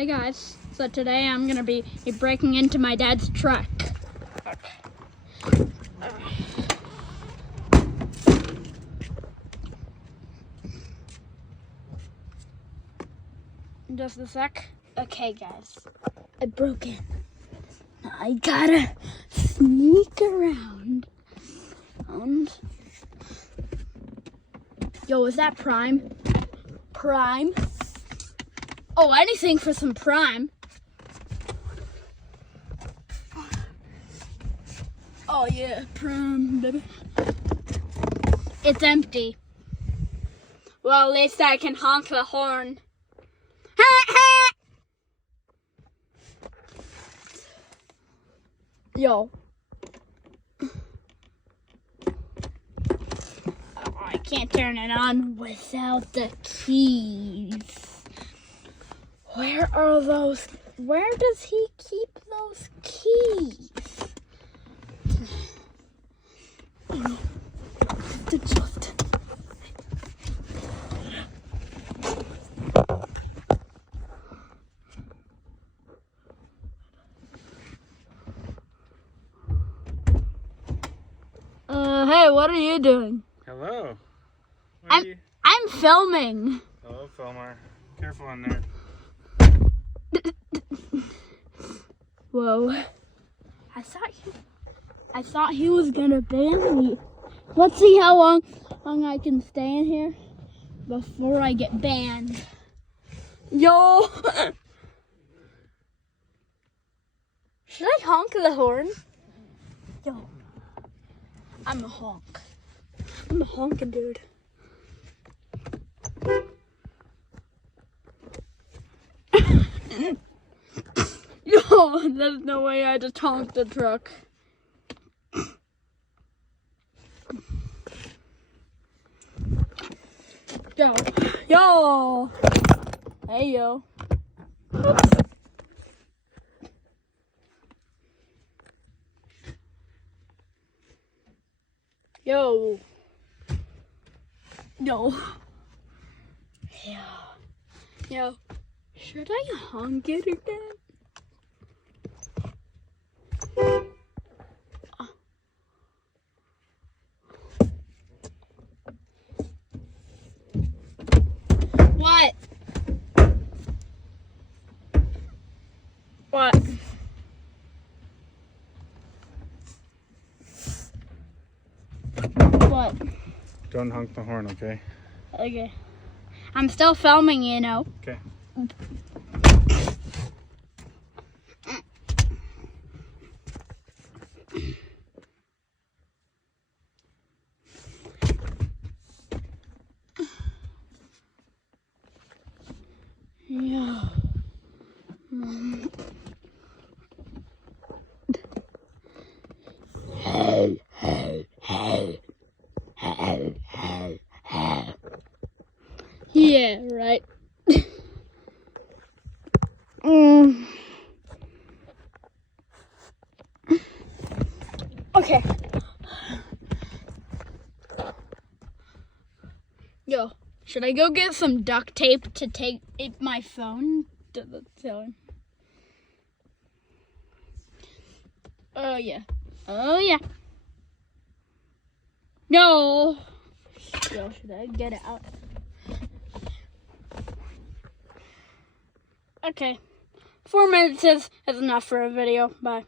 Hi guys, so today I'm gonna be breaking into my dad's truck. Just a sec. Okay guys, I broke in. Now I gotta sneak around. Yo, is that Prime? Prime? Oh, anything for some Prime. Oh yeah, Prime, baby. It's empty. Well, at least I can honk the horn. Yo. Oh, I can't turn it on without the keys. Where are those? Where does he keep those keys? Hey, what are you doing? Hello. I'm filming. Hello, Filmer. Careful in there. Whoa. I thought he was gonna ban me. Let's see how long I can stay in here before I get banned. Yo. Should I honk the horn? Yo. I'm a honk. I'm a honking dude. Yo, there's no way I just honked the truck. Yo. Yo. Hey, yo. Yo. Yo. Yo. Should I honk it again? What? What? What? Don't honk the horn, okay? Okay. I'm still filming, you know. Okay. Yeah. Yeah, right. Okay. Yo, should I go get some duct tape to tape my phone to the ceiling? Oh yeah. Oh yeah. No. Yo, should I get it out? Okay. 4 minutes is enough for a video. Bye.